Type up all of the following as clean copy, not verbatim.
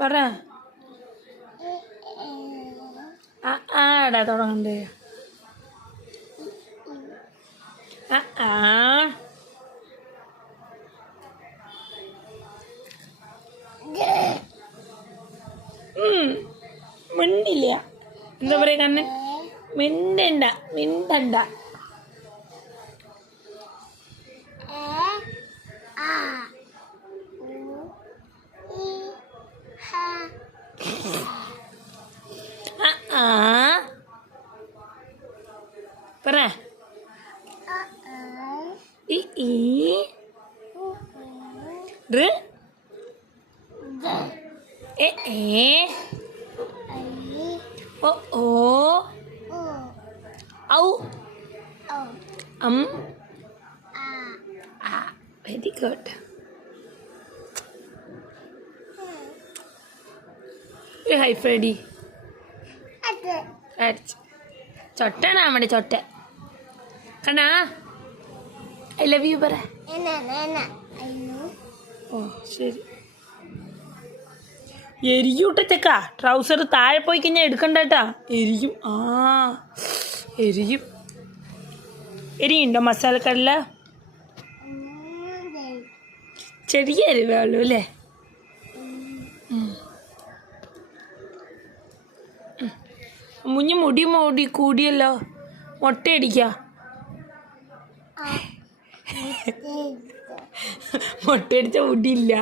പറ. ആടാ തുടങ്ങണ്ടേ. മിണ്ടില്ല. എന്താ പറയാ കണ്ണ്? മിണ്ടണ്ട മിണ്ടണ്ട. പറ. Very good. Hi Freddy. ചൊട്ടാണ് നമ്മുടെ ചൊട്ട. കണ്ടാ? ഐ ലവ് യു പറ. ഓ ശരി. എരിയൂട്ടച്ചക്കാ. ട്രൗസർ താഴെ പോയി കഴിഞ്ഞാൽ എടുക്കണ്ടേട്ടാ. എരിയും. എരിയും. എരിയുണ്ടോ മസാലക്കടല? ചെറിയ എരിവേ ഉള്ളൂ അല്ലേ? മുടി കൂടിയല്ലോ. മുട്ടയടിക്ക. മുട്ടയടിച്ച മുടിയില്ല.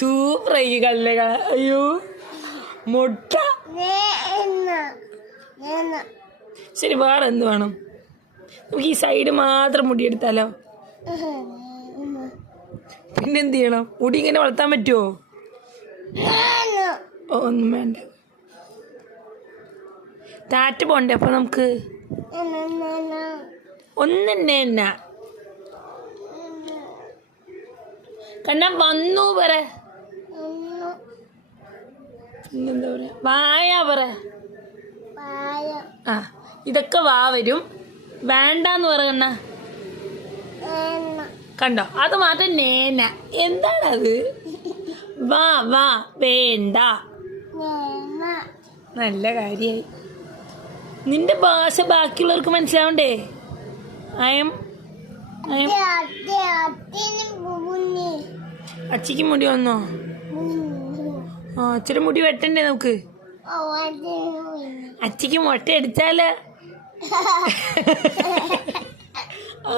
സൂപ്പറായി കടല. അയ്യോ മുട്ട. ശരി, വേറെ എന്ത് വേണം? നമുക്ക് ഈ സൈഡ് മാത്രം മുടിയെടുത്താലോ? പിന്നെന്ത് ചെയ്യണം? മുടി ഇങ്ങനെ വളർത്താൻ പറ്റുമോ? ഒന്നും വേണ്ട. ടാറ്റ പോണ്ടേ അപ്പൊ നമുക്ക്? ഒന്നെണ്ണ കണ്ണ വന്നു പറ. പിന്നെന്താ പറയാ? വായ പറ. ഇതൊക്കെ വാ വരും. വേണ്ടാന്ന് പറ കണ്ണ. കണ്ടോ? അത് മാത്രം നേന. എന്താണത്? വാ വാ വേണ്ട. നല്ല കാര്യായി. നിന്റെ ഭാഷ ബാക്കിയുള്ളവർക്ക് മനസ്സിലാവണ്ടേ? അച്ചിക്ക് മുടി വന്നോ? അച്ഛൻ്റെ മുടി വെട്ടണ്ടേ നമുക്ക്? അച്ചിക്ക് മുട്ട അടിച്ചാല്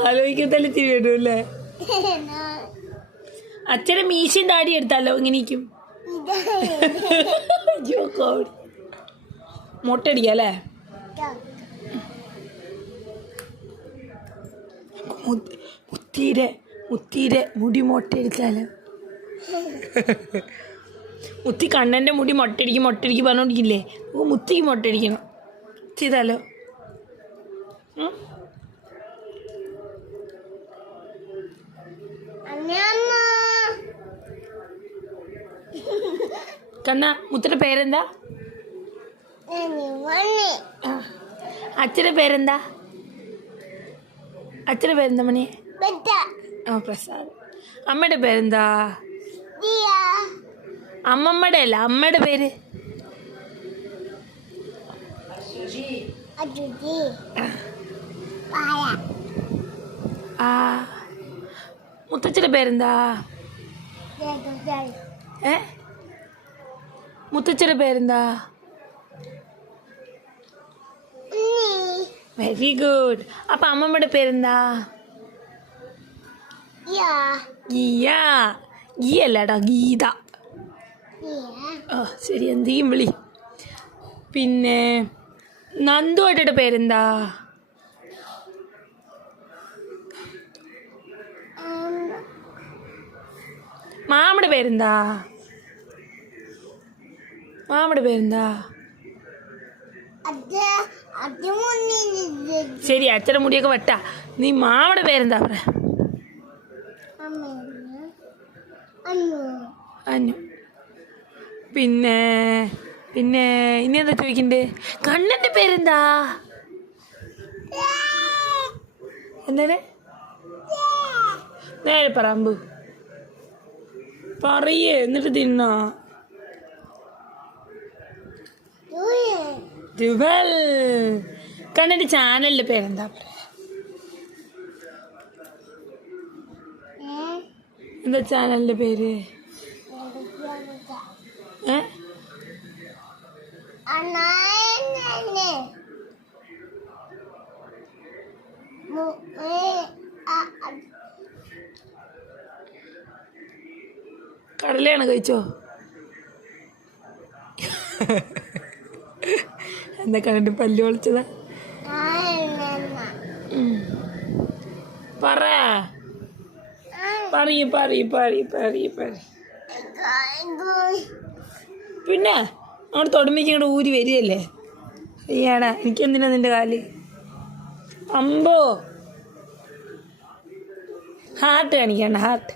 ആലോചിക്കത്തല്ലേ തിരി വരും അല്ലേ? അച്ഛൻ്റെ മീശയും താടി എടുത്താലോ? ഇങ്ങനെയിരിക്കും. മുട്ട അടിക്കല്ലേ? മുത്തീരെ മുടി മൊട്ടയടിച്ചാലോ? മുത്തി കണ്ണൻ്റെ മുടി മൊട്ടടിക്കും പറഞ്ഞോണ്ടിരിക്കില്ലേ? മുത്തിക്ക് മൊട്ടടിക്കണം. ചെയ്താലോ? കണ്ണ, മുത്തിൻ്റെ പേരെന്താ? അച്ഛൻ്റെ പേരെന്താ? അച്ഛൻ്റെ പേരെന്താ മണി? പ്രസാദ്. അമ്മയുടെ പേരെന്താ? അമ്മമ്മയുടെ അല്ല, അമ്മയുടെ പേര്? മുത്തച്ഛൻ്റെ പേരെന്താ? മുത്തച്ഛൻ്റെ പേരെന്താ? Very good. അപ്പൊ അമ്മമ്മയുടെ പേരെന്താ? ഗീയ. ഗീയല്ലടാ, ഗീത. ശരി, എന്തെങ്കിലും വിളി. പിന്നെ നന്ദുവായിട്ടയുടെ പേരെന്താ? മാമയുടെ പേരെന്താ? ശരി, അച്ഛൻ്റെ മുടിയൊക്കെ വെട്ടാ. നീ മാമയുടെ പേരെന്താ പറ? അനു. പിന്നെ പിന്നെ ഇനി എന്താ ചോദിക്കണ്ടേ? കണ്ണൻ്റെ പേരെന്താ? എന്താണ്? നേരെ പറ അമ്പു. പറയേ എന്നിട്ട് തിന്നോ. ജുവൽ. കണ്ണിന്റെ ചാനലിന്റെ പേരെന്താ പറയാ? എന്താ ചാനലിന്റെ പേര്? കടലയാണ് കഴിച്ചോ? എന്താ കണ്ടിട്ട് പല്ല് പൊളിച്ചതാ? പറ പറയ് പറയ് പറയ് പറയ് പറയ്. പിന്നെ അങ്ങോട്ട് തൊടുമ്പേക്ക് ഇങ്ങോട്ട് ഊരി വരികയല്ലേ. അയ്യാടാ എനിക്കെന്തിനാ നിന്റെ കാല്? അമ്പോ ഹാർട്ട് കാണിക്കണ്ട. ഹാർട്ട്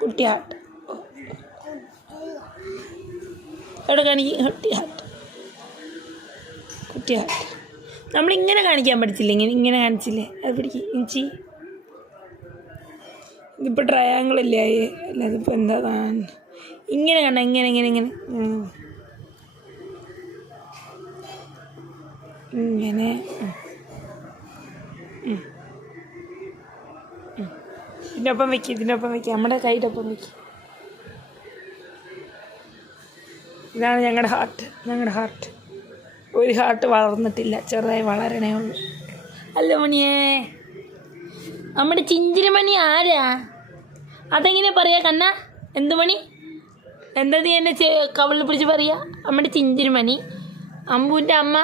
കുട്ടി ഹാർട്ട് എവിടെ കാണിക്കും? കുട്ടി ഹാർട്ട്. കുട്ടി ഹാർട്ട് നമ്മളിങ്ങനെ കാണിക്കാൻ പഠിച്ചില്ലേ? ഇങ്ങനെ കാണിച്ചില്ലേ? അത് പിടിക്കും ഇഞ്ചി. ഇതിപ്പോൾ ട്രയാങ്കിൾ അല്ലേ? അല്ല അതിപ്പോൾ എന്താ ഇങ്ങനെ കണ്ട ഇങ്ങനെ ഇങ്ങനെ ഇങ്ങനെ ഇങ്ങനെ ഇതിനൊപ്പം വയ്ക്കും. ഇതിനൊപ്പം വയ്ക്കും. നമ്മുടെ കൈയുടെ ഒപ്പം വയ്ക്കും. ഇതാണ് ഞങ്ങളുടെ ഹാർട്ട്. ഞങ്ങളുടെ ഹാർട്ട്. ഒരു ഹാർട്ട് വളർന്നിട്ടില്ല, ചെറുതായി വളരണേ ഉള്ളൂ. അല്ല മണിയേ, നമ്മുടെ ചിഞ്ചിരിമണി ആരാ? അതെങ്ങനെ പറയാ കണ്ണ? എന്ത് മണി? എന്താ നീ എന്നെ കവളിൽ പിടിച്ച് പറയാ? നമ്മുടെ ചിഞ്ചിരിമണി. അമ്പുവിൻ്റെ അമ്മ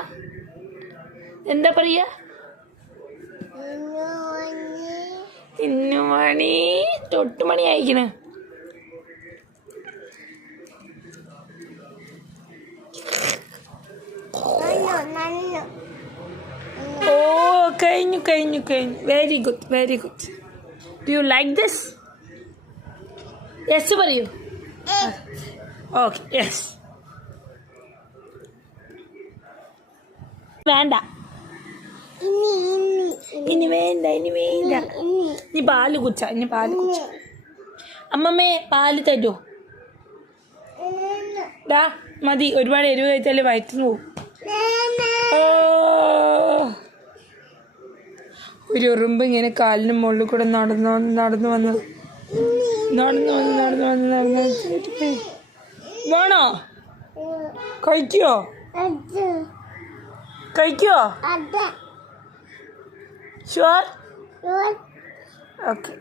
എന്താ പറയാ? ഇന്നുമണി. തൊട്ടുമണി അയക്കണ. ഓ കഴിഞ്ഞു കഴിഞ്ഞു കഴിഞ്ഞു. Very good very good. Do you like this? Yes പറയൂ. Okay yes. വേണ്ട ഇനി വേണ്ട ഇനി വേണ്ട. ഇനി പാല് കുച്ച. ഇനി പാല് കുച്ച. അമ്മമ്മേ പാല് തരുമോ? ഡാ മതി. ഒരുപാട് എരിവ് കഴിച്ചാലേ വയറ്റിന് പോവും. ഒരു ഉറുമ്പ് ഇങ്ങനെ കാലിന് മുകളിൽ കൂടെ നടന്നു വന്ന് വേണോ? കഴിക്കോ? കഴിക്കോ? ഷുവർ? ഓക്കെ.